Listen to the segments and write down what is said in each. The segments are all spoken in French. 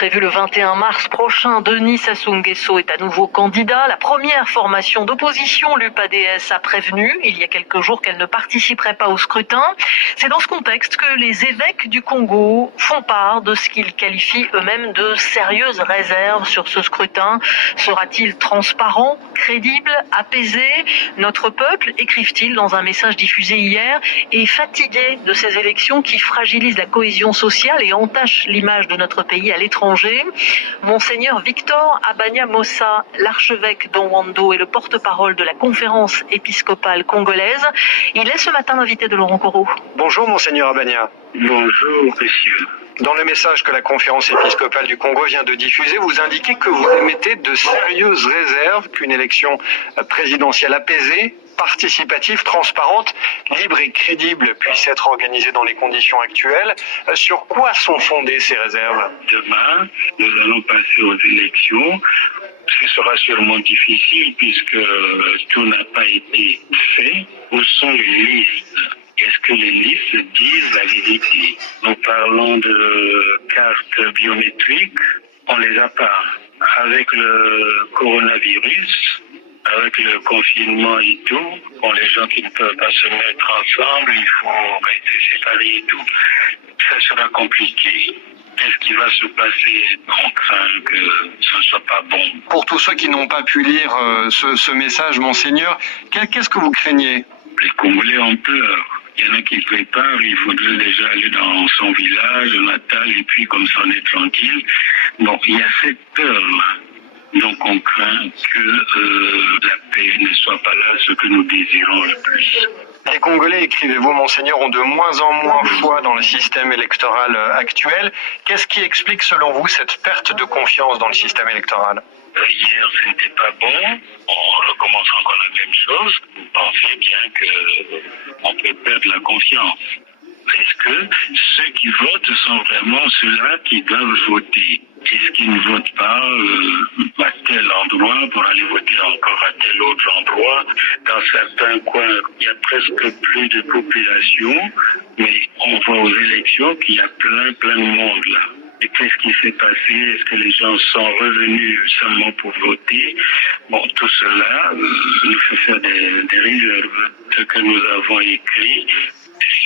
prévu le 21 mars prochain. Denis Sassou Nguesso est à nouveau candidat. La première formation d'opposition, l'UPADS, a prévenu il y a quelques jours qu'elle ne participerait pas au scrutin. C'est dans ce contexte que les évêques du Congo font part de ce qu'ils qualifient eux-mêmes de sérieuses réserves sur ce scrutin. Sera-t-il transparent, crédible, apaisé? Notre peuple, écrivent-ils dans un message diffusé hier, est fatigué de ces élections qui fragilisent la cohésion sociale et entachent l'image de notre pays à l'étranger. Monseigneur Victor Abanya Mossa, l'archevêque d'Onwando et le porte-parole de la conférence épiscopale congolaise, il est ce matin l'invité de Laurent Corot. Bonjour Monseigneur Abanya. Bonjour messieurs. Dans le message que la conférence épiscopale du Congo vient de diffuser, vous indiquez que vous émettez de sérieuses réserves qu'une élection présidentielle apaisée, participative, transparente, libre et crédible puisse être organisée dans les conditions actuelles. Sur quoi sont fondées ces réserves? Demain, nous allons passer aux élections. Ce sera sûrement difficile puisque tout n'a pas été fait. Où sont les listes? Est-ce que les listes disent la vérité? Nous parlons de cartes biométriques, on les a pas. Avec le coronavirus, avec le confinement et tout, pour les gens qui ne peuvent pas se mettre ensemble, il faut rester séparés et tout. Ça sera compliqué. Qu'est-ce qui va se passer? On craint que ce ne soit pas bon. Pour tous ceux qui n'ont pas pu lire ce message, Monseigneur, qu'est-ce que vous craignez? Les Congolais ont peur. Il y en a qui préparent, il faudrait déjà aller dans son village natal et puis comme ça on est tranquille. Bon, il y a cette peur-là. Donc on craint que la paix ne soit pas là, ce que nous désirons le plus. Les Congolais, écrivez-vous, Monseigneur, ont de moins en moins foi dans le système électoral actuel. Qu'est-ce qui explique, selon vous, cette perte de confiance dans le système électoral? Hier, ce n'était pas bon. On recommence encore la même chose. Vous pensez bien qu'on peut perdre la confiance. Est-ce que ceux qui votent sont vraiment ceux-là qui doivent voter? Est-ce qu'ils ne votent pas à tel endroit pour aller voter encore à tel autre endroit? Dans certains coins, il y a presque plus de population, mais on voit aux élections qu'il y a plein de monde là. Et qu'est-ce qui s'est passé? Est-ce que les gens sont revenus seulement pour voter? Bon, tout cela nous fait faire des réserves. Ce que nous avons écrit,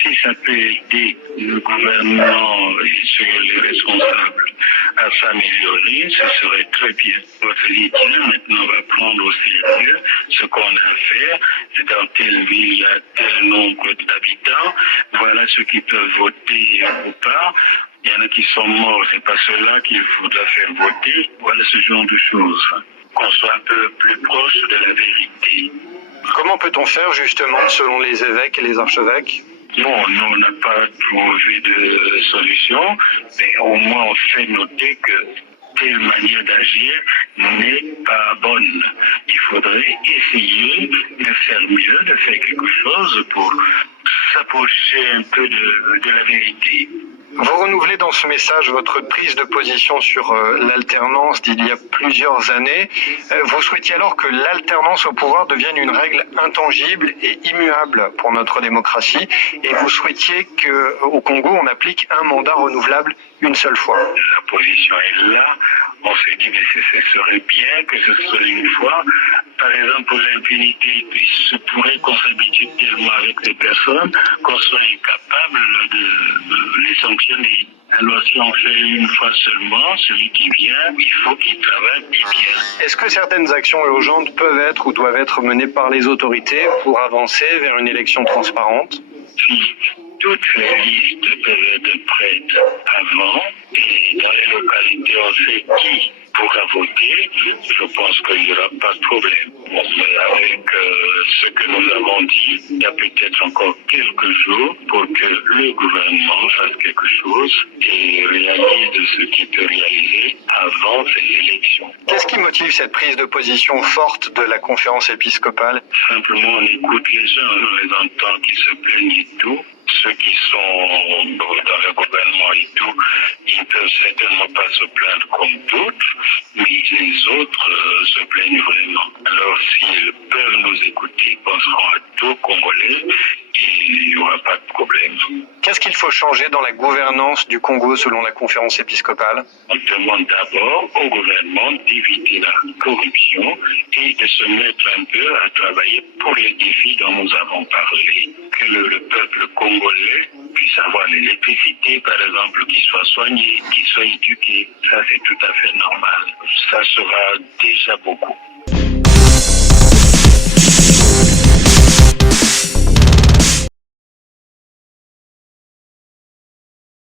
si ça peut aider le gouvernement et les responsables à s'améliorer, ce serait très bien. Votre leader maintenant va prendre au sérieux ce qu'on a à faire. Dans telle ville, il y a tel nombre d'habitants. Voilà ceux qui peuvent voter ou pas. Il y en a qui sont morts, c'est pas ceux-là qu'il faudra faire voter. Voilà ce genre de choses. Qu'on soit un peu plus proche de la vérité. Comment peut-on faire justement selon les évêques et les archevêques? Non, nous on n'a pas trouvé de solution, mais au moins on fait noter que telle manière d'agir n'est pas bonne. Il faudrait essayer de faire mieux, de faire quelque chose pour s'approcher un peu de la vérité. Vous renouvelez dans ce message votre prise de position sur l'alternance d'il y a plusieurs années. Vous souhaitiez alors que l'alternance au pouvoir devienne une règle intangible et immuable pour notre démocratie, et vous souhaitiez qu'au Congo on applique un mandat renouvelable une seule fois. La position est là. On s'est dit que ce serait bien que ce soit une fois. Par exemple, pour l'impunité, il se pourrait qu'on s'habitue tellement avec les personnes qu'on soit incapable de les sanctionner. Alors si on fait une fois seulement, celui qui vient, il faut qu'il travaille bien. Est-ce que certaines actions urgentes peuvent être ou doivent être menées par les autorités pour avancer vers une élection transparente? Si toutes les listes peuvent être prêtes avant, et dans les localités on sait qui pourra voter, je pense qu'il n'y aura pas de problème. Bon, mais avec ce que nous avons dit, il y a peut-être encore quelques jours pour que le gouvernement fasse quelque chose et réalise ce qu'il peut réaliser avant ces élections. Qu'est-ce qui motive cette prise de position forte de la conférence épiscopale? Simplement, on écoute les gens, on les entend qui se plaignent et tout. Ceux qui sont dans le gouvernement et tout, ils ne peuvent certainement pas se plaindre comme d'autres, mais les autres se plaignent vraiment. Alors s'ils peuvent nous écouter, ils penseront à tout Congolais et il n'y aura pas de problème. Qu'est-ce qu'il faut changer dans la gouvernance du Congo selon la conférence épiscopale? On demande d'abord au gouvernement d'éviter la corruption et de se mettre un peu à travailler pour les défis dont nous avons parlé. Que le peuple congolais puisse avoir l'électricité, par exemple, qu'il soit soigné, qu'il soit éduqué. Ça, c'est tout à fait normal. Ça sera déjà beaucoup.